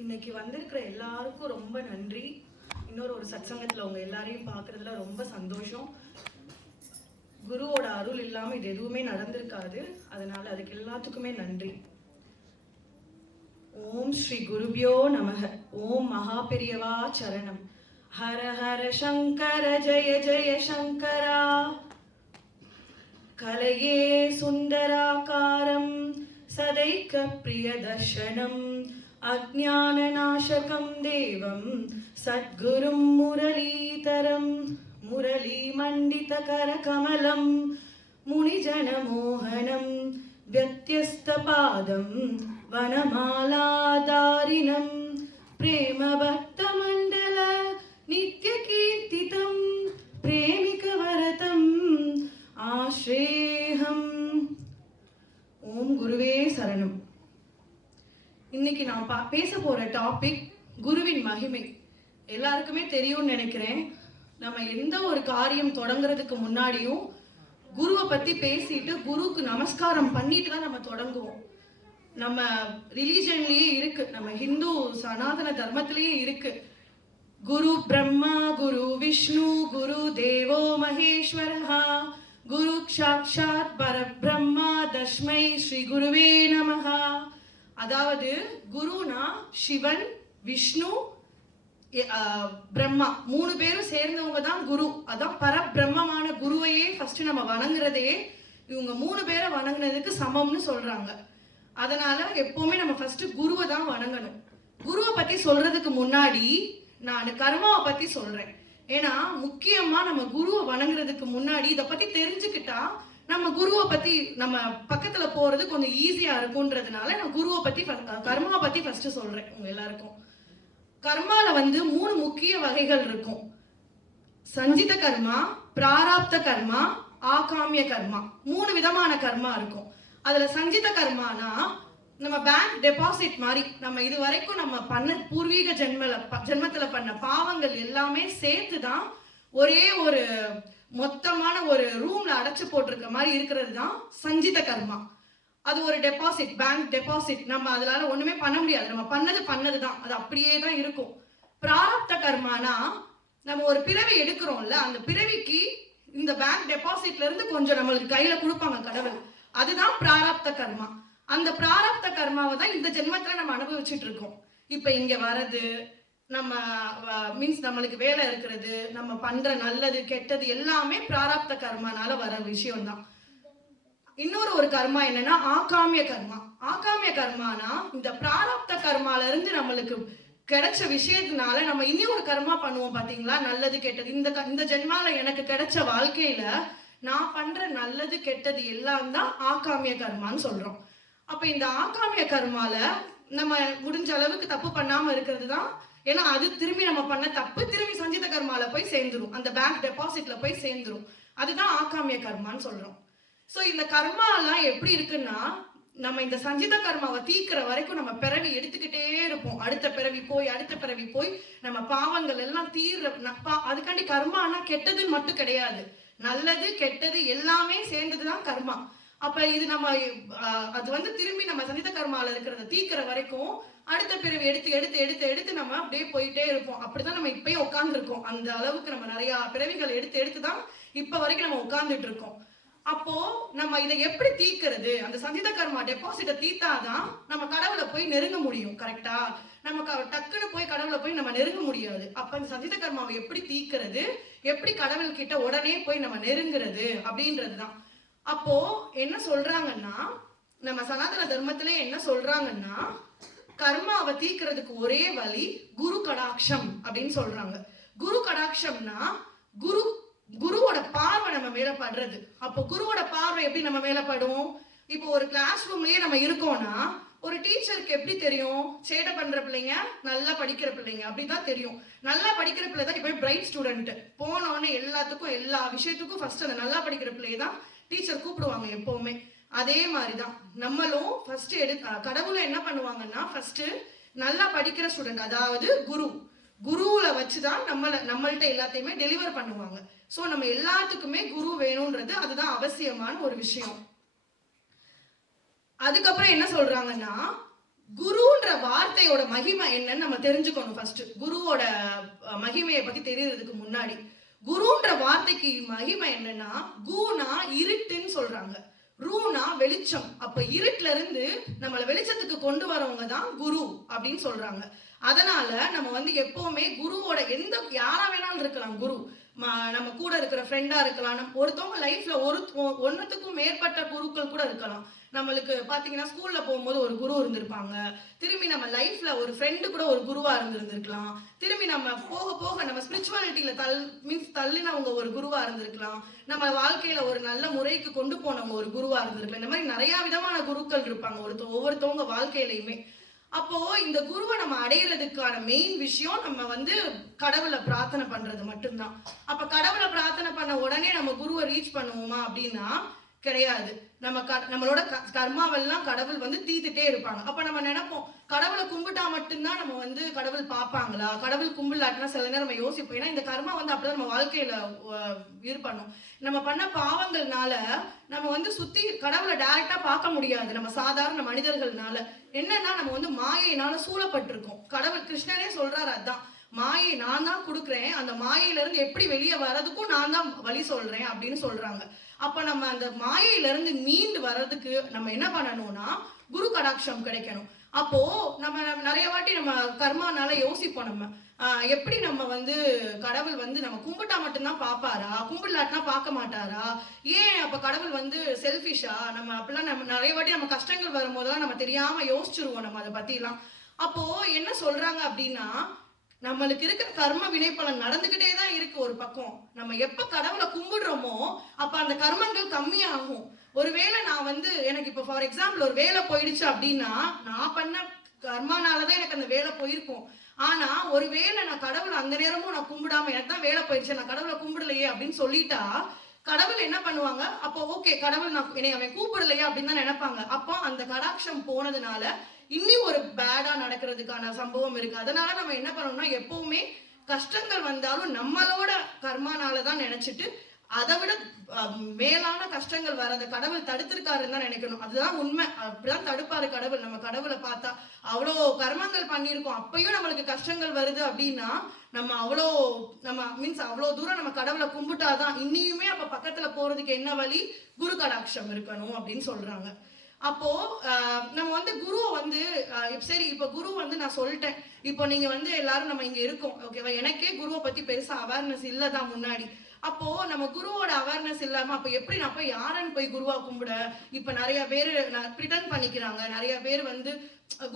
இன்னைக்கு வந்திருக்கிற எல்லாருக்கும் ரொம்ப நன்றி. இன்னொரு ஒரு சத்சங்கத்தில் உங்க எல்லாரையும் பார்க்கறதுல ரொம்ப சந்தோஷம். குருவோட அருள் இல்லாம இது எதுவுமே நடந்திருக்காது. அதனால அதுக்கு எல்லாத்துக்குமே நன்றி. ஓம் ஸ்ரீ குருபியோ நமக. ஓம் மகா பெரியவா சரணம். ஹர ஹர சங்கர ஜெய ஜெய சங்கரா. கலையே சுந்தராகாரம் சதைக்க பிரிய தர்ஷனம் அஜ்ஞான நாசகம் தேவம் சத்குரும் முரளீதரம் முரளி மண்டித கர கமலம் முனிஜன மோகனம் வியத்யஸ்த பாதம் வனமாலாதாரிணம் பிரேம பக்த மண்டல நித்ய கீர்த்திதம் பிரேமிக வரதம் ஆஸ்ரேஹம். ஓம் குருவே சரணம். இன்னைக்கு நான் பேச போற டாபிக் குருவின் மகிமை. எல்லாருக்குமே தெரியும்னு நினைக்கிறேன். நம்ம எந்த ஒரு காரியம் தொடங்குறதுக்கு முன்னாடியும் குருவை பத்தி பேசிட்டு குருவுக்கு நமஸ்காரம் பண்ணிட்டு தான் நம்ம தொடங்குவோம். நம்ம ரிலீஜன்லயே இருக்கு, நம்ம ஹிந்து சனாதன தர்மத்திலேயே இருக்கு. குரு பிரம்மா குரு விஷ்ணு குரு தேவோ மகேஸ்வரஹா குரு சாக்ஷாத் பரபிரம்மா தஸ்மை ஸ்ரீ குருவே நமஹா. அதாவது குருனா சிவன், விஷ்ணு, பிரம்மா மூணு பேரும் சேர்ந்தவங்க தான் குரு. அதான் பரபிரம்மமான குருவையே ஃபர்ஸ்ட் நம்ம வணங்குறதே இவங்க மூணு பேரை வணங்குனதுக்கு சமம்னு சொல்றாங்க. அதனால எப்பவுமே நம்ம ஃபர்ஸ்ட் குருவை தான் வணங்கணும். குருவை பத்தி சொல்றதுக்கு முன்னாடி நான் கர்மாவை பத்தி சொல்றேன். ஏன்னா முக்கியமா நம்ம குருவை வணங்குறதுக்கு முன்னாடி இதை பத்தி தெரிஞ்சுக்கிட்டா நம்ம குருவை பத்தி நம்ம பக்கத்துல போறது கொஞ்சம் ஈஸியா இருக்கும்ன்றதுனால நான் குருவை பத்தி கர்மாவை பத்தி ஃபர்ஸ்ட் சொல்றேன் உங்க எல்லாருக்கும். கர்மால மூணு முக்கிய வகைகள் இருக்கும். சஞ்சித கர்மா, பிராராப்த கர்மா, ஆகாமிய கர்மா. மூணு விதமான கர்மா இருக்கும். அதுல சஞ்சித கர்மானா நம்ம பேங்க் டெபாசிட் மாதிரி. நம்ம இது வரைக்கும் நம்ம பண்ண பூர்வீக ஜென்மத்துல பண்ண பாவங்கள் எல்லாமே சேர்த்துதான் ஒரே ஒரு மொத்தமான ஒரு ரூம்ல அடைச்சு போட்டிருக்க மாதிரி இருக்கிறது தான் சஞ்சித கர்மா. அது ஒரு டெபாசிட், பேங்க் டெபாசிட். நம்ம அதனால ஒண்ணுமே பண்ண முடியாது. நம்ம பண்ணதுதான், அது அப்படியே தான் இருக்கும். பிராரப்த கர்மானா நம்ம ஒரு பிறவி எடுக்கிறோம்ல, அந்த பிறவிக்கு இந்த பேங்க் டெபாசிட்ல இருந்து கொஞ்சம் நம்மளுக்கு கையில கொடுப்பாங்க கடவுள். அதுதான் பிராரப்த கர்மா. அந்த பிராரப்த கர்மாவை தான் இந்த ஜென்மத்துல நம்ம அனுபவிச்சுட்டு இருக்கோம். இப்ப இங்க வர்றது, நம்ம மீன்ஸ் நம்மளுக்கு வேலை இருக்கிறது, நம்ம பண்ற நல்லது கெட்டது எல்லாமே பிராரப்த கர்மானால வர விஷயம் தான். இன்னொரு ஒரு கர்மா என்னன்னா ஆகாமிய கர்மா. ஆகாமிய கர்மானா இந்த பிராரப்த கர்மால இருந்து நம்மளுக்கு கிடைச்ச விஷயத்தினால நம்ம இனி ஒரு கர்மா பண்ணுவோம் பாத்தீங்களா, நல்லது கெட்டது. இந்த ஜென்மால எனக்கு கிடைச்ச வாழ்க்கையில நான் பண்ற நல்லது கெட்டது எல்லாம் தான் ஆகாமிய கர்மான்னு சொல்றோம். அப்ப இந்த ஆகாமிய கர்மால நம்ம முடிஞ்ச அளவுக்கு தப்பு பண்ணாம இருக்கிறது தான். ஏன்னா அது திரும்பி நம்ம பண்ண தப்பு திரும்பி சஞ்சித கர்மால போய் சேர்ந்துரும், அந்த பேங்க் டெபாசிட்ல போய் சேர்ந்துரும். அதுதான் ஆகாமிய கர்மான்னு சொல்றோம். சோ இந்த கர்மா எல்லாம் எப்படி இருக்குன்னா, நம்ம இந்த சஞ்சித கர்மாவை தீக்கிற வரைக்கும் நம்ம பிறவி எடுத்துக்கிட்டே இருப்போம். அடுத்த பிறவி போய் நம்ம பாவங்கள் எல்லாம் அதுக்காண்டி கர்மானா கெட்டதுன்னு மட்டும் கிடையாது, நல்லது கெட்டது எல்லாமே சேர்ந்ததுதான் கர்மா. அப்ப இது நம்ம அது திரும்பி நம்ம சஞ்சித கர்மால இருக்கிறத தீக்கிற வரைக்கும் அடுத்த பிறவி எடுத்து நம்ம அப்படியே போயிட்டே இருப்போம். அப்படிதான் நம்ம இப்பயே உட்கார்ந்து இருக்கோம். அந்த அளவுக்கு நம்ம நிறைய பிறவிகள் எடுத்துதான் இப்ப வரைக்கும் நம்ம உட்கார்ந்துட்டு இருக்கோம். அப்போ நம்ம இதை எப்படி தீக்கிறது? அந்த சஞ்சித கர்மா டெபாசிட்டை தீத்தாதான் நம்ம கடவுளை போய் நெருங்க முடியும். கரெக்டா? நம்ம டக்குன்னு போய் கடவுளை போய் நம்ம நெருங்க முடியாது. அப்ப அந்த சஞ்சித கர்மாவை எப்படி தீக்கிறது, எப்படி கடவுள் கிட்ட உடனே போய் நம்ம நெருங்குறது அப்படின்றதுதான். அப்போ என்ன சொல்றாங்கன்னா, நம்ம சனாதன தர்மத்திலே என்ன சொல்றாங்கன்னா, கர்மாவை தீக்கிறதுக்கு ஒரே வழி குரு கடாட்சம் அப்படின்னு சொல்றாங்க. குரு கடாட்சம்னா குருவோட பார்வை நம்ம மேல படுறது. அப்போ குருவோட பார்வை எப்படி நம்ம மேல படும்? இப்போ ஒரு கிளாஸ் ரூம்லயே நம்ம இருக்கோம்னா ஒரு டீச்சருக்கு எப்படி தெரியும்? சேட்டை பண்ற பிள்ளைங்க, நல்லா படிக்கிற பிள்ளைங்க அப்படிதான் தெரியும். நல்லா படிக்கிற பிள்ளை தான் இப்போ பிரைட் ஸ்டூடெண்ட். போனோன்னு எல்லாத்துக்கும் எல்லா விஷயத்துக்கும் ஃபர்ஸ்ட் அந்த நல்லா படிக்கிற பிள்ளையை தான் டீச்சர் கூப்பிடுவாங்க எப்பவுமே. அதே மாதிரிதான் நம்மளும் ஃபர்ஸ்ட் கடவுளை என்ன பண்ணுவாங்கன்னா, ஃபர்ஸ்ட் நல்லா படிக்கிற ஸ்டூடெண்ட், அதாவது குருவுல வச்சுதான் நம்மள்ட்ட எல்லாத்தையுமே டெலிவர் பண்ணுவாங்க. சோ நம்ம எல்லாத்துக்குமே குரு வேணும்ன்றது அதுதான் அவசியமான ஒரு விஷயம். அதுக்கப்புறம் என்ன சொல்றாங்கன்னா, குருன்ற வார்த்தையோட மகிமை என்னன்னு நம்ம தெரிஞ்சுக்கணும். ஃபர்ஸ்ட் குருவோட மகிமையை பத்தி தெரியறதுக்கு முன்னாடி, குருன்ற வார்த்தைக்கு மகிமை என்னன்னா, குனா இருட்டுன்னு சொல்றாங்க, ரூனா வெளிச்சம். அப்ப இருட்டுல இருந்து நம்மள வெளிச்சத்துக்கு கொண்டு வரவங்க தான் குரு அப்படின்னு சொல்றாங்க. அதனால நம்ம வந்து எப்பவுமே குருவோட யாரா வேணாலும் இருக்கலாம். குரு நம்ம கூட இருக்கிற ஃப்ரெண்டா இருக்கலாம். ஒருத்தவங்க லைஃப்ல ஒன்னுத்துக்கும் மேற்பட்ட குருக்கள் கூட இருக்கலாம். நம்மளுக்கு பாத்தீங்கன்னா ஸ்கூல்ல போகும்போது ஒரு குரு இருந்திருப்பாங்க. திரும்பி நம்ம லைஃப்ல ஒரு ஃப்ரெண்டு கூட ஒரு குருவா இருந்திருக்கலாம். திரும்பி நம்ம போக போக நம்ம ஸ்பிரிச்சுவாலிட்டியில தள்ளினவங்க ஒரு குருவா இருந்திருக்கலாம். நம்ம வாழ்க்கையில ஒரு நல்ல முறைக்கு கொண்டு போனவங்க ஒரு குருவா இருந்திருக்கலாம். இந்த மாதிரி நிறைய விதமான குருக்கள் இருப்பாங்க ஒவ்வொருத்தவங்க வாழ்க்கையிலையுமே. அப்போ இந்த குருவை நம்ம அடையிறதுக்கான மெயின் விஷயம் நம்ம வந்து கடவுளை பிரார்த்தனை பண்றது மட்டும்தான். அப்ப கடவுளை பிரார்த்தனை பண்ண உடனே நம்ம குருவை ரீச் பண்ணுவோமா அப்படின்னா கிடையாது. நம்மளோட கர்மாவெல்லாம் கடவுள் வந்து தீத்துட்டே இருப்பாங்க. அப்ப நம்ம நினைப்போம், கடவுளை கும்பிட்டா மட்டும்தான் நம்ம வந்து கடவுள் பார்ப்பாங்களா, கடவுள் கும்பிடலாட்டினா சில நேரம் நம்ம யோசிப்போம். ஏன்னா இந்த கர்மா வந்து அப்படிதான் நம்ம வாழ்க்கையில இது பண்ணும். நம்ம பண்ண பாவங்கள்னால நம்ம வந்து சுத்தி கடவுளை டைரக்டா பார்க்க முடியாது. நம்ம சாதாரண மனிதர்கள்னால என்னன்னா நம்ம வந்து மாயையினால சூழப்பட்டிருக்கோம். கடவுள் கிருஷ்ணனே சொல்றாரு, அதான் மாயை நான் தான் கொடுக்குறேன், அந்த மாயையில இருந்து எப்படி வெளியே வர்றதுக்கும் நான் தான் வழி சொல்றேன் அப்படின்னு சொல்றாங்க. அப்ப நம்ம அந்த மாயையில இருந்து மீண்டு வர்றதுக்கு நம்ம என்ன பண்ணணும்னா குரு கடாட்சம் கிடைக்கணும். அப்போ நம்ம நிறைய வாட்டி நம்ம கர்மானால யோசிப்போம், நம்ம எப்படி நம்ம வந்து கடவுள் வந்து நம்ம கும்பிட்டா மட்டும்தான் பாப்பாரா, கும்பிடலாட்டினா பார்க்க மாட்டாரா, ஏன் அப்ப கடவுள் வந்து செல்ஃபிஷா, நம்ம அப்படிலாம் நம்ம நிறைய வாட்டி நம்ம கஷ்டங்கள் வரும்போதெல்லாம் நம்ம தெரியாம யோசிச்சிருவோம் நம்ம அதை பத்தி எல்லாம். அப்போ என்ன சொல்றாங்க அப்படின்னா, நம்மளுக்கு இருக்கிற கர்ம வினைப்பலன் நடந்துகிட்டே தான் இருக்கு. ஒரு பக்கம் நம்ம எப்ப கடவுளை கும்பிடுறோமோ அப்ப அந்த கர்மங்கள் கம்மியாகும். ஒருவேளை நான் வந்து எனக்கு இப்ப ஃபார் எக்ஸாம்பிள் ஒரு வேலை போயிடுச்சு அப்படின்னா, நான் பண்ண கர்மானாலதான் எனக்கு அந்த வேலை போயிருக்கும். ஆனா ஒருவேளை நான் கடவுளை அந்த நேரமும் நான் கும்பிடாம எனக்கு தான் வேலை போயிடுச்சு, நான் கடவுளை கும்பிடலையே அப்படின்னு சொல்லிட்டா கடவுள் என்ன பண்ணுவாங்க, அப்போ ஓகே கடவுள் என்னை அவன் கூப்பிடலையே அப்படின்னு தான் நினைப்பாங்க. அப்போ அந்த கடாட்சம் போனதுனால இன்னும் ஒரு பேடா நடக்கிறதுக்கான சம்பவம் இருக்கு. அதனால நம்ம என்ன பண்ணணும்னா எப்பவுமே கஷ்டங்கள் வந்தாலும் நம்மளோட கர்மானாலதான் நினைச்சிட்டு அதை விட மேலான கஷ்டங்கள் வரத கடவுள் தடுத்திருக்காருன்னு தான் நினைக்கணும். அதுதான் உண்மை. அப்படிதான் தடுப்பாரு கடவுள். நம்ம கடவுளை பார்த்தா அவ்வளோ கர்மங்கள் பண்ணியிருக்கோம், அப்பயும் நம்மளுக்கு கஷ்டங்கள் வருது அப்படின்னா நம்ம அவ்வளோ தூரம் நம்ம கடவுளை கும்பிட்டாதான் இன்னியுமே அப்ப பக்கத்துல போறதுக்கு என்ன வழி, குரு கடாட்சம் இருக்கணும் அப்படின்னு சொல்றாங்க. அப்போ நம்ம வந்து குருவை வந்து சரி இப்ப குரு வந்து நான் சொல்லிட்டேன், இப்போ நீங்க வந்து எல்லாரும் நம்ம இங்க இருக்கோம் ஓகேவா, எனக்கே குருவை பத்தி பெருசா அவேர்னஸ் இல்லதான் முன்னாடி. அப்போ நம்ம குருவோட அவேர்னஸ் இல்லாம அப்ப எப்படி நான் போய் யாரன்னு போய் குருவா கும்பிட. இப்ப நிறைய பேர் பிரிட்டன் பண்ணிக்கிறாங்க, நிறைய பேர் வந்து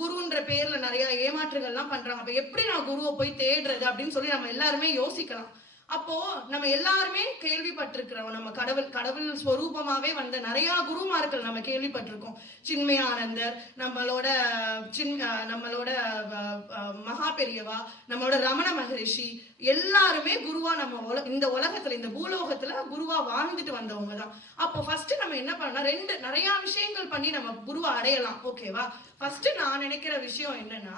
குருன்ற பேர்ல நிறைய ஏமாற்றுகள்லாம் பண்றாங்க. அப்ப எப்படி நான் குருவை போய் தேடுறது அப்படின்னு சொல்லி நம்ம எல்லாருமே யோசிக்கலாம். அப்போ நம்ம எல்லாருமே கேள்விப்பட்டிருக்கிறோம், நம்ம கடவுள் ஸ்வரூபமாவே வந்த நிறைய குருமார்கள் நம்ம கேள்விப்பட்டிருக்கோம். சின்மயானந்தர், நம்மளோட மகா பெரியவா, நம்மளோட ரமண மகரிஷி, எல்லாருமே குருவா நம்ம இந்த உலகத்துல இந்த பூலோகத்துல குருவா வாழ்ந்துட்டு வந்தவங்க தான். அப்போ ஃபர்ஸ்ட் நம்ம என்ன பண்ணலாம், நிறைய விஷயங்கள் பண்ணி நம்ம குருவை அடையலாம் ஓகேவா. ஃபர்ஸ்ட் நான் நினைக்கிற விஷயம் என்னன்னா,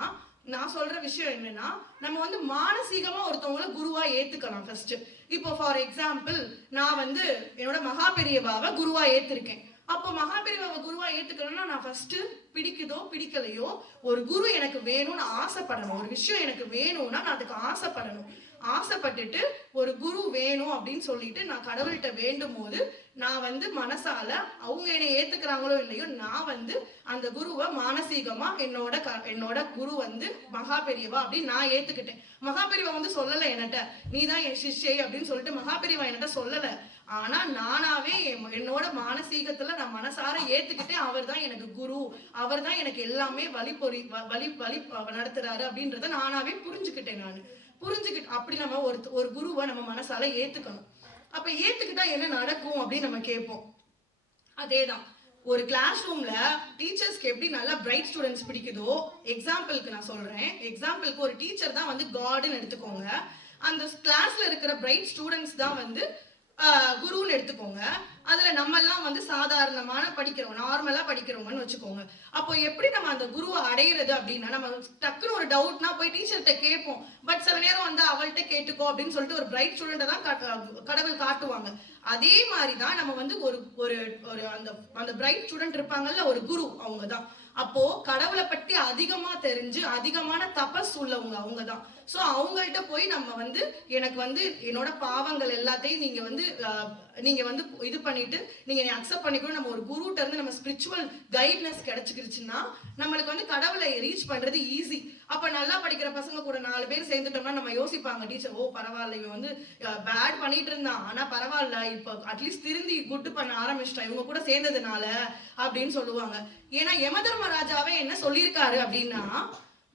நான் சொல்ற விஷயம் என்னன்னா, நம்ம வந்து மானசீகமா ஒருத்தவங்கள குருவா ஏத்துக்கலாம் ஃபர்ஸ்ட். இப்போ ஃபார் எக்ஸாம்பிள் நான் வந்து என்னோட மகா பெரியவாவை குருவா ஏத்திருக்கேன். அப்போ மகா பெரியவாவை குருவா ஏத்துக்கணும்னா நான் ஃபர்ஸ்ட் பிடிக்குதோ பிடிக்கலையோ ஒரு குரு எனக்கு வேணும்னு ஆசைப்படணும். ஒரு விஷயம் எனக்கு வேணும்னா நான் அதுக்கு ஆசைப்படணும். ஆசைப்பட்டுட்டு ஒரு குரு வேணும் அப்படின்னு சொல்லிட்டு நான் கடவுள்கிட்ட வேண்டும் போது நான் வந்து மனசால அவங்க என்னை ஏத்துக்கிறாங்களோ இல்லையோ நான் வந்து அந்த குருவை மானசீகமா என்னோட குரு வந்து மகா பெரியவா அப்படின்னு நான் ஏத்துக்கிட்டேன். மகா பெரியவா வந்து சொல்லல என்கிட்ட நீதான் என் சிஷ்யை அப்படின்னு சொல்லிட்டு மகா பெரியவா என்கிட்ட சொல்லல. ஆனா நானாவே என்னோட மானசீகத்துல நான் மனசார ஏத்துக்கிட்டேன், அவர் தான் எனக்கு குரு, அவர் தான் எனக்கு எல்லாமே வழி நடத்துறாரு அப்படின்றத நானாவே புரிஞ்சுக்கிட்டேன். புரிஞ்சுக்கிட்டு அப்படி நம்ம ஒரு குருவை நம்ம மனசால ஏத்துக்கணும். அப்ப ஏத்துக்கிட்டா என்ன நடக்கும் அப்படின்னு நம்ம கேட்போம். அதேதான் ஒரு கிளாஸ் ரூம்ல டீச்சர்ஸ்க்கு எப்படி நல்லா பிரைட் ஸ்டூடெண்ட்ஸ் பிடிக்குதோ, எக்ஸாம்பிளுக்கு நான் சொல்றேன், எக்ஸாம்பிளுக்கு ஒரு டீச்சர் தான் வந்து காட்னு எடுத்துக்கோங்க. அந்த கிளாஸ்ல இருக்கிற பிரைட் ஸ்டூடெண்ட்ஸ் தான் வந்து குருன்னு எடுத்துக்கோங்க. அதுல நம்ம எல்லாம் வந்து சாதாரணமான படிக்கிறோம், நார்மலா படிக்கிறவங்கன்னு வச்சுக்கோங்க. அப்போ எப்படி நம்ம அந்த குருவை அடையிறது அப்படின்னா, நம்ம டக்குன்னு ஒரு டவுட்னா போய் டீச்சர்கிட்ட கேட்போம். பட் சில நேரம் வந்து அவள்கிட்ட கேட்டுக்கோ அப்படின்னு சொல்லிட்டு ஒரு பிரைட் ஸ்டூடெண்ட்டை தான் கடவுள் காட்டுவாங்க. அதே மாதிரிதான் நம்ம வந்து ஒரு அந்த பிரைட் ஸ்டூடெண்ட் இருப்பாங்கல்ல, ஒரு குரு, அவங்க தான் அப்போ கடவுளை பற்றி அதிகமா தெரிஞ்சு அதிகமான தபஸ் உள்ளவங்க அவங்க தான். ஸோ அவங்கள்ட்ட போய் நம்ம வந்து எனக்கு வந்து என்னோட பாவங்கள் எல்லாத்தையும் நீங்க வந்து இது பண்ணிட்டு நீங்க அக்செப்ட் பண்ணிக்கணும். நம்ம ஒரு குருட்ட இருந்து நம்ம ஸ்பிரிச்சுவல் கைட்னஸ் கிடைச்சிக்கிருச்சுன்னா நம்மளுக்கு வந்து கடவுளை ரீச் பண்றது ஈஸி. அப்ப நல்லா படிக்கிற பசங்க கூட 4 பேர் சேர்ந்துட்டோம்னா நம்ம யோசிப்பாங்க டீச்சர், ஓ பரவாயில்ல இவன் வந்து பேட் பண்ணிட்டு இருந்தான், ஆனா பரவாயில்ல இப்ப அட்லீஸ்ட் திருந்தி குட் பண்ண ஆரம்பிச்சிட்டான் இவங்க கூட சேர்ந்ததுனால அப்படின்னு சொல்லுவாங்க. ஏன்னா யமதர்மராஜாவே என்ன சொல்லியிருக்காரு அப்படின்னா,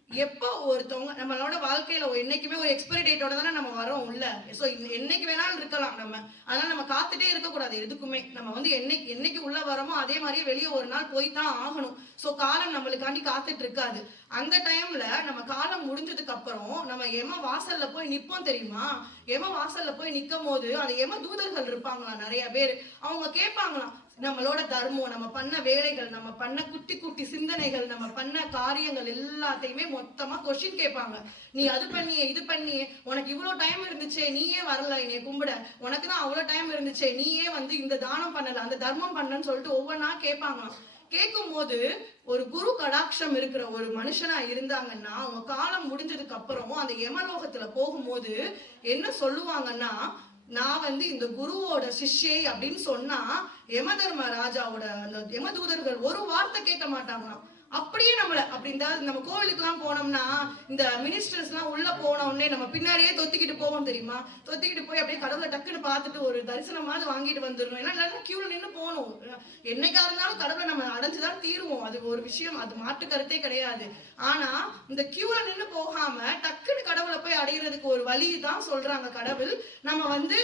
எப்போ ஒருத்தவங்க நம்மளோட வாழ்க்கையில என்னைக்குமே ஒரு எக்ஸ்பைரி டேட்டோட தானே நம்ம வரோம் உள்ள. ஸோ என்னைக்கு வேணாலும் இருக்கலாம் நம்ம, அதனால நம்ம காத்துட்டே இருக்கக்கூடாது எதுக்குமே. நம்ம வந்து என்னைக்கு உள்ள வரோமோ அதே மாதிரியே வெளியே ஒரு நாள் போய் தான் ஆகணும். ஸோ காலம் நம்மளுக்காண்டி காத்துட்டு இருக்காது. அந்த டைம்ல நம்ம காலம் முடிஞ்சதுக்கு அப்புறம் நம்ம எம வாசல்ல போய் நிப்போம் தெரியுமா? எம வாசல்ல போய் நிற்கும் போது அந்த எம தூதர்கள் இருப்பாங்களாம் நிறைய பேர். அவங்க கேட்பாங்களாம் நம்மளோட தர்மம், நம்ம பண்ண வேலைகள், நம்ம பண்ண குட்டி குட்டி சிந்தனைகள், நம்ம பண்ண காரியங்கள் எல்லாத்தையுமே மொத்தமா கொஸ்டின் கேட்பாங்க. நீ அது பண்ணியே இது பண்ணியே, உனக்கு இவ்வளவு டைம் இருந்துச்சே நீயே வரல என்னைய கும்பிட, உனக்கு தான் அவ்வளவு டைம் இருந்துச்சே நீயே வந்து இந்த தானம் பண்ணல அந்த தர்மம் பண்ணலன்னு சொல்லிட்டு ஒவ்வொன்னா கேட்பாங்களாம். கேட்கும் போது ஒரு குரு கடாட்சம் இருக்கிற ஒரு மனுஷனா இருந்தாங்கன்னா அவங்க காலம் முடிஞ்சதுக்கு அப்புறம் அந்த யமலோகத்துல போகும்போது என்ன சொல்லுவாங்கன்னா, நான் வந்து இந்த குருவோட சிஷ்யை அப்படின்னு சொன்னா யமதர்ம ராஜாவோட அந்த யமதூதர்கள் ஒரு வார்த்தை கேட்க மாட்டாங்களாம். அப்படியே நம்மள அப்படி நம்ம கோவிலுக்கு எல்லாம் போனோம்னா இந்த மினிஸ்டர்ஸ் எல்லாம் உள்ள போனோம்னே நம்ம பின்னாடியே தொத்திக்கிட்டு போவோம் தெரியுமா? தொத்திக்கிட்டு போய் அப்படியே கடவுளை டக்குன்னு பார்த்துட்டு ஒரு தரிசனமாவது வாங்கிட்டு வந்துடணும். ஏன்னா கியூல நின்று போகணும். என்னைக்கா இருந்தாலும் கடவுளை நம்ம அடைஞ்சுதான் தீருவோம், அது ஒரு விஷயம், அது மாற்று கருத்தே கிடையாது. ஆனா இந்த கியூல நின்று போகாம டக்குன்னு கடவுளை போய் அடைகிறதுக்கு ஒரு வழி தான் சொல்றாங்க கடவுள். நம்ம வந்து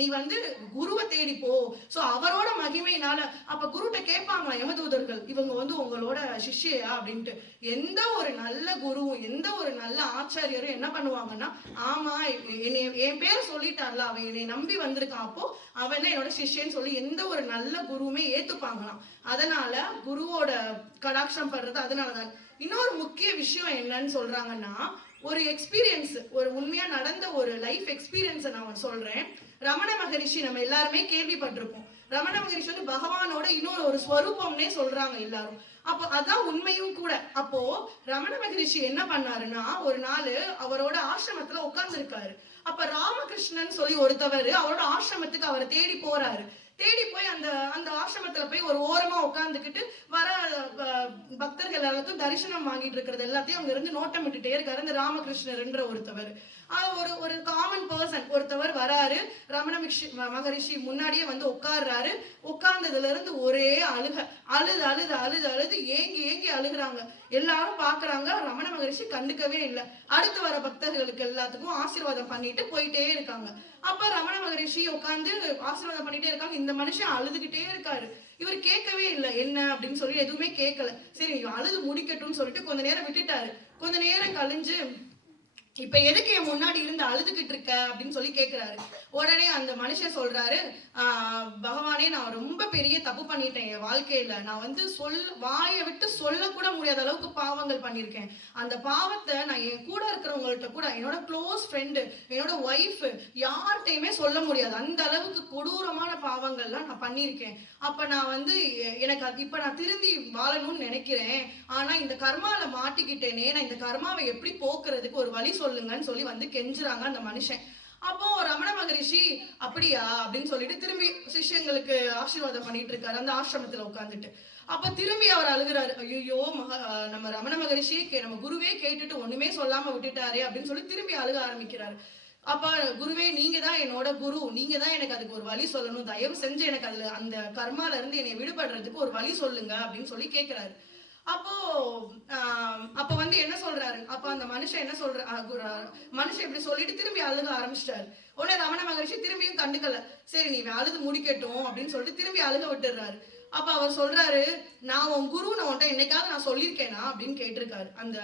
நீ வந்து குருவை தேடி போ. சோ அவரோட மகிமையினால அப்ப குருட்ட கேட்பாங்களா யமதூதர்கள், இவங்க வந்து உங்களோட சிஷ்யா அப்படின்ட்டு. எந்த ஒரு நல்ல குருவும் எந்த ஒரு நல்ல ஆச்சாரியரும் என்ன பண்ணுவாங்கன்னா, ஆமா என் பேரை சொல்லிட்டான்ல அவன் என்னை நம்பி வந்திருக்கான், அப்போ அவன் என்னோட சிஷ்யன்னு சொல்லி எந்த ஒரு நல்ல குருவுமே ஏத்துப்பாங்களாம். அதனால குருவோட கடாட்சம் படுறது அதனாலதான். இன்னொரு முக்கிய விஷயம் என்னன்னு சொல்றாங்கன்னா, ஒரு எக்ஸ்பீரியன்ஸ், ஒரு உண்மையா நடந்த ஒரு லைஃப் எக்ஸ்பீரியன்ஸை நான் சொல்றேன். ரமண மகரிஷி நம்ம எல்லாருமே கேள்விப்பட்டிருப்போம். ரமண மகரிஷி வந்து பகவானோட இன்னொரு ஒரு ஸ்வரூபம்னே சொல்றாங்க எல்லாரும். அப்போ அதான் உண்மையும் கூட. அப்போ ரமண மகரிஷி என்ன பண்ணாருன்னா, ஒரு நாள் அவரோட ஆசிரமத்துல உட்கார்ந்து இருக்காரு. அப்ப ராமகிருஷ்ணன் சொல்லி ஒருத்தவர் அவரோட ஆசிரமத்துக்கு அவரை தேடி போறாரு. தேடி போய் அந்த அந்த ஆசிரமத்துல போய் ஒரு ஓரமா உட்காந்துக்கிட்டு வர பக்தர்கள் எல்லாருக்கும் தரிசனம் வாங்கிட்டு இருக்கிறது எல்லாத்தையும் அங்க இருந்து நோட்டம் விட்டுட்டே இருக்காரு இந்த ராமகிருஷ்ணர்ன்ற ஒருத்தவர். ஒரு காமன் பர்சன் ஒருத்தவர் வராரு. ரமண மகரிஷி முன்னாடியே வந்து உட்கார்றாரு. உட்கார்ந்ததுல இருந்து ஒரே அழுக, அழுது அழுது அழுது அழுது ஏங்கி ஏங்கி அழுகுறாங்க. எல்லாரும் பாக்குறாங்க, ரமண மகரிஷி கண்டுக்கவே இல்லை. அடுத்து வர பக்தர்களுக்கு எல்லாத்துக்கும் ஆசீர்வாதம் பண்ணிட்டு போயிட்டே இருக்காங்க. அப்ப ரமண மகரிஷி உட்கார்ந்து ஆசீர்வாதம் பண்ணிட்டே இருக்காங்க. இந்த மனுஷன் அழுதுகிட்டே இருக்காரு. இவர் கேட்கவே இல்லை என்ன அப்படின்னு சொல்லி எதுவுமே கேட்கல. சரி அழுது முடிக்கட்டும்னு சொல்லிட்டு கொஞ்ச நேரம் விட்டுட்டாரு. கொஞ்ச நேரம் கழிஞ்சு, இப்ப எதுக்கு என் முன்னாடி இருந்து அழுதுகிட்டு இருக்க அப்படின்னு சொல்லி கேட்கிறாரு. உடனே அந்த மனுஷன் சொல்றாரு, பகவானே நான் ரொம்ப பெரிய தப்பு பண்ணிட்டேன் என் வாழ்க்கையில. நான் வந்து வாயை விட்டு சொல்லக்கூட முடியாத அளவுக்கு பாவங்கள் பண்ணியிருக்கேன். அந்த பாவத்தை நான் என் கூட இருக்கிறவங்கள்ட்ட கூட, என்னோட க்ளோஸ் ஃப்ரெண்டு, என்னோட ஒய்ஃப், யார்கிட்டையுமே சொல்ல முடியாது. அந்த அளவுக்கு கொடூரமான பாவங்கள்லாம் நான் பண்ணியிருக்கேன். அப்ப நான் வந்து எனக்கு இப்ப நான் திருந்தி வாழணும்னு நினைக்கிறேன். ஆனா இந்த கர்மால மாட்டிக்கிட்டேனே, நான் இந்த கர்மாவை எப்படி போக்குறதுக்கு ஒரு வழி சொல்லுங்கன்னு சொல்லி வந்து கெஞ்சுறாங்க அந்த மனுஷன். அப்போ ரமண மகரிஷி அப்படியா அப்படின்னு சொல்லிட்டு திரும்பி சிஷ்யங்களுக்கு ஆசீர்வாதம் பண்ணிட்டு இருக்காரு அந்த ஆசிரமத்துல உட்காந்துட்டு. அப்ப திரும்பி அவர் அழுகிறாரு, ஐயோ நம்ம ரமண மகரிஷியே நம்ம குருவே கேட்டுட்டு ஒண்ணுமே சொல்லாம விட்டுட்டாரே அப்படின்னு சொல்லி திரும்பி அழுக ஆரம்பிக்கிறாரு. அப்ப குருவே நீங்க தான் என்னோட குரு, நீங்க தான் எனக்கு அதுக்கு ஒரு வழி சொல்லணும், தயவு செஞ்சு எனக்கு அதுல அந்த கர்மால இருந்து என்னை விடுபடுறதுக்கு ஒரு வழி சொல்லுங்க அப்படின்னு சொல்லி கேட்கிறாரு. அப்ப வந்து என்ன சொல்றாரு, அப்ப அந்த மனுஷன் என்ன மனுஷன் இப்படி சொல்லிட்டு திரும்பி அழுக ஆரம்பிச்சிட்டாரு. உடனே ரமண மகரிஷி திரும்பியும் கண்டுக்கல. சரி நீ அழுது முடிக்கட்டும் அப்படின்னு சொல்லிட்டு திரும்பி அழுக விட்டுறாரு. அப்ப அவர் சொல்றாரு, நான் உன் குருன்னு உன்ட்ட என்னைக்காவது நான் சொல்லியிருக்கேனா அப்படின்னு கேட்டிருக்காரு. அந்த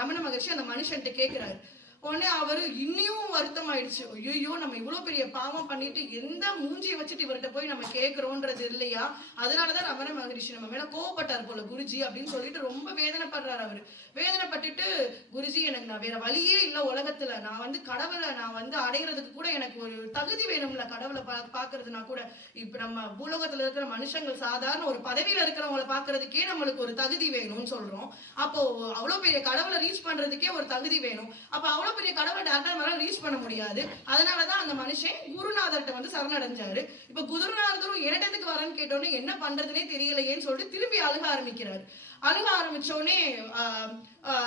ரமண மகரிஷி அந்த மனுஷன்ட்ட கேட்கிறாரு. உடனே அவரு இன்னியும் வருத்தம் ஆயிடுச்சு. ஐயோ, நம்ம இவ்வளவு பெரிய பாவம் பண்ணிட்டு எந்த மூஞ்சியை வச்சுட்டு இவர்கிட்ட போய் நம்ம கேட்கிறோன்றது இல்லையா? அதனாலதான் ரமண மகரிஷி நம்ம மேல கோவப்பட்டார் போல குருஜி அப்படின்னு சொல்லிட்டு ரொம்ப வேதனைப்படுறாரு அவரு. வேதனைப்பட்டுட்டு, குருஜி எனக்கு நான் வேற வழியே இல்ல உலகத்துல, நான் வந்து கடவுளை நான் வந்து அடைகிறதுக்கு கூட எனக்கு ஒரு தகுதி வேணும்ல, கடவுளை பாக்குறதுனா கூட. இப்ப நம்ம பூலோகத்துல இருக்கிற மனுஷங்கள் சாதாரண ஒரு பதவியில இருக்கிறவங்களை பாக்குறதுக்கே நம்மளுக்கு ஒரு தகுதி வேணும்னு சொல்றோம். அப்போ அவ்வளவு பெரிய கடவுளை ரீச் பண்றதுக்கே ஒரு தகுதி வேணும். அப்ப அவ்வளவு பெரிய கடவுளை டேரக்டா ரீச் பண்ண முடியாது. அதனாலதான் அந்த மனுஷன் குருநாதர்கிட்ட வந்து சரணடைஞ்சாரு. இப்ப குருநாதரும் என்னடத்துக்கு வரேன்னு கேட்டோன்னே என்ன பண்றதுன்னே தெரியலையேன்னு சொல்லிட்டு திரும்பி அழுக ஆரம்பிக்கிறாரு. அழுக ஆரம்பிச்சோடனே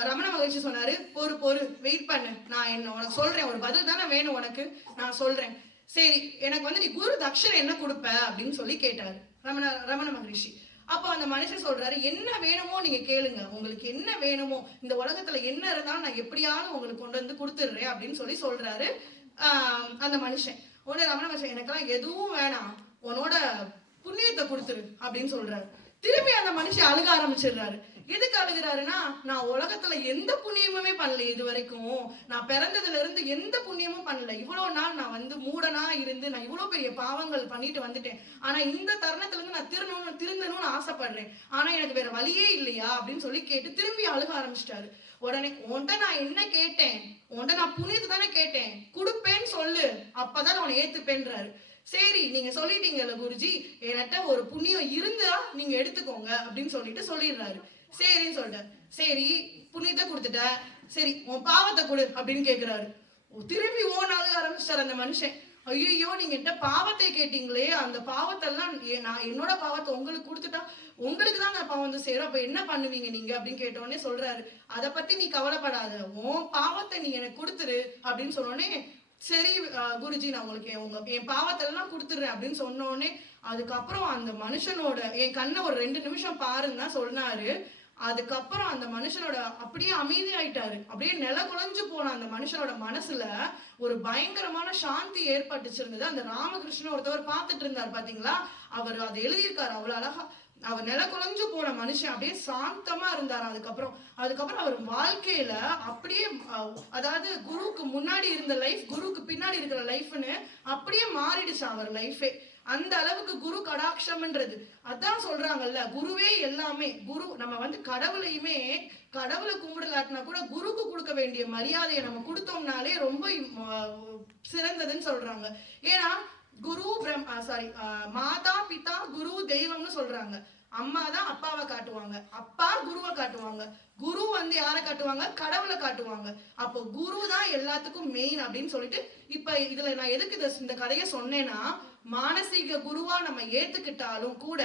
ரமண மகரிஷி சொன்னாரு, பொறு வெயிட் பண்ணு, நான் உனக்கு சொல்றேன், ஒரு பதில் தானே வேணும் உனக்கு, நான் சொல்றேன். சரி, எனக்கு வந்து நீ குரு தட்சணை என்ன கொடுப்ப அப்படின்னு சொல்லி கேட்டாரு ரமண மகரிஷி. அப்போ அந்த மனுஷன் சொல்றாரு, என்ன வேணுமோ நீங்க கேளுங்க, உங்களுக்கு என்ன வேணுமோ, இந்த உலகத்துல என்ன இருந்தாலும் நான் எப்படியாவது உங்களுக்கு கொண்டு வந்து கொடுத்துடுறேன் அப்படின்னு சொல்லி சொல்றாரு அந்த மனுஷன். உடனே ரமண மகரிஷி, எனக்கெல்லாம் எதுவும் வேணாம், உன்னோட புண்ணியத்தை கொடுத்துரு அப்படின்னு சொல்றாரு. திரும்பி அந்த மனுஷன் அழுக ஆரம்பிச்சிடுறாரு. எதுக்கு அழுகிறாருன்னா, நான் உலகத்துல எந்த புண்ணியமுமே பண்ணல, இது வரைக்கும் நான் பிறந்ததுல இருந்து எந்த புண்ணியமும் பண்ணல, இவ்வளவு நாள் நான் வந்து மூடனா இருந்து நான் இவ்வளவு பெரிய பாவங்கள் பண்ணிட்டு வந்துட்டேன். ஆனா இந்த தருணத்துல இருந்து நான் திருந்தணும்னு ஆசைப்படுறேன். ஆனா எனக்கு வேற வழியே இல்லையா அப்படின்னு சொல்லி கேட்டு திரும்பி அழுக ஆரம்பிச்சிட்டாரு. உடனே, உன்கிட்ட நான் என்ன கேட்டேன், உன்கிட்ட நான் புண்ணியத்தை தானே கேட்டேன், கொடுப்பேன்னு சொல்லு, அப்பதான் உன்னை ஏத்துப்பேன்றாரு. சரி, நீங்க சொல்லிட்டீங்கல்ல குருஜி, என்கிட்ட ஒரு புண்ணியம் இருந்தா நீங்க எடுத்துக்கோங்க அப்படின்னு சொல்லிட்டு சொல்லிடுறாரு. சரின்னு சொல்லிட்டாரு. சரி, புண்ணியத்தை கொடுத்துட்ட, சரி உன் பாவத்தை கொடு அப்படின்னு கேக்குறாரு. திரும்பி ஓனாக ஆரம்பிச்சிட்டாரு அந்த மனுஷன். ஐயோ, நீங்க என்கிட்ட பாவத்தை கேட்டீங்களே, அந்த பாவத்தெல்லாம் நான் என்னோட பாவத்தை உங்களுக்கு கொடுத்துட்டா உங்களுக்கு தான் நான் பாவம் வந்து சேரும், அப்ப என்ன பண்ணுவீங்க நீங்க அப்படின்னு கேட்டோடனே சொல்றாரு, அதை பத்தி நீ கவலைப்படாத, உன் பாவத்தை நீ எனக்கு கொடுத்துரு அப்படின்னு சொன்னோடனே, சரி குருஜி, நான் உங்களுக்கு என் பாவத்தெல்லாம் கொடுத்துடுறேன் அப்படின்னு சொன்னோடனே, அதுக்கப்புறம் அந்த மனுஷனோட என் கண்ணை ஒரு 2 நிமிஷம் பாருன்னு தான் சொன்னாரு. அதுக்கப்புறம் அந்த மனுஷனோட அப்படியே அமைதி ஆயிட்டாரு. அப்படியே நில குலைஞ்சு போன அந்த மனுஷனோட மனசுல ஒரு பயங்கரமான சாந்தி ஏற்பட்டுச்சிருந்தது. அந்த ராமகிருஷ்ணன் ஒருத்தவர் பார்த்துட்டு இருந்தார் பாத்தீங்களா, அவர் அதை எழுதியிருக்காரு அவ்வளவு அழகா. அவர் நில குலைஞ்சு போன மனுஷன் அப்படியே சாந்தமா இருந்தார். அதுக்கப்புறம் அவர் வாழ்க்கையில அப்படியே, அதாவது குருவுக்கு முன்னாடி இருந்த லைஃப் குருவுக்கு பின்னாடி இருக்கிற லைஃப்னு அப்படியே மாறிடுச்சு அவர் லைஃபே. அந்த அளவுக்கு குரு கடாட்சம்ன்றது, அதான் சொல்றாங்கல்ல, குருவே எல்லாமே. குரு நம்ம வந்து கடவுளை கும்பிடலாட்டினா கூட குருக்கு கொடுக்க வேண்டிய மரியாதையை நம்ம கொடுத்தோம்னாலே ரொம்ப சிறந்ததுன்னு சொல்றாங்க. ஏன்னா குரு மாதா பிதா குரு தெய்வம்னு சொல்றாங்க. அம்மா தான் அப்பாவை காட்டுவாங்க, அப்பா குருவை காட்டுவாங்க, குரு வந்து யாரை காட்டுவாங்க, கடவுளை காட்டுவாங்க. அப்போ குரு தான் எல்லாத்துக்கும் மெயின் அப்படின்னு சொல்லிட்டு, இப்ப இதுல நான் எதுக்கு இந்த கதையை சொன்னேன்னா, மானசீக குருவா நம்ம ஏத்துக்கிட்டாலும் கூட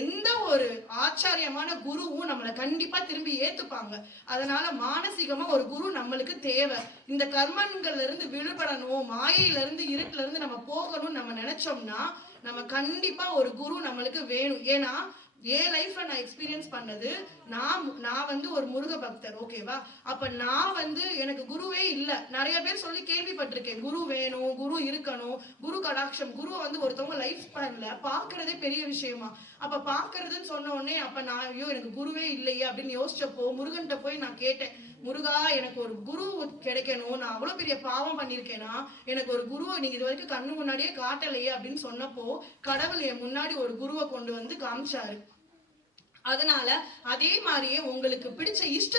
எந்த ஒரு ஆச்சாரியமான குருவும் நம்மளை கண்டிப்பா திரும்பி ஏத்துப்பாங்க. அதனால மானசீகமா ஒரு குரு நம்மளுக்கு தேவை. இந்த கர்மங்கள்ல இருந்து விடுபடணும், மாயையில இருந்து இருட்டுல இருந்து நம்ம போகணும்னு நம்ம நினைச்சோம்னா நம்ம கண்டிப்பா ஒரு குரு நம்மளுக்கு வேணும். ஏன்னா என் லைஃப்ல நான் எக்ஸ்பீரியன்ஸ் பண்ணது, நான் வந்து ஒரு முருக பக்தர், ஓகேவா? அப்ப நான் வந்து எனக்கு குருவே இல்ல. நிறைய பேர் சொல்லி கேள்விப்பட்டிருக்கேன், குரு வேணும், குரு இருக்கணும், குரு கடாட்சம். குருவை வந்து ஒருத்தவங்க லைஃப் ஸ்பேன்ல பாக்குறதே பெரிய விஷயமா. அப்ப பாக்குறதுன்னு சொன்ன உடனே, அப்ப நான் ஐயோ எனக்கு குருவே இல்லையே அப்படின்னு யோசிச்சப்போ முருகன்கிட்ட போய் நான் கேட்டேன், முருகா எனக்கு ஒரு குரு கிடைக்கணும், நான் அவ்வளவு பெரிய பாவம் பண்ணிருக்கேனா, எனக்கு ஒரு குருவை நீங்க இது வரைக்கும் கண்ணு முன்னாடியே காட்டலையே அப்படின்னு சொன்னப்போ கடவுள் என் முன்னாடி ஒரு குருவை கொண்டு வந்து காமிச்சாரு. அதனால அதே மாதிரியே உங்களுக்கு பிடிச்ச இஷ்ட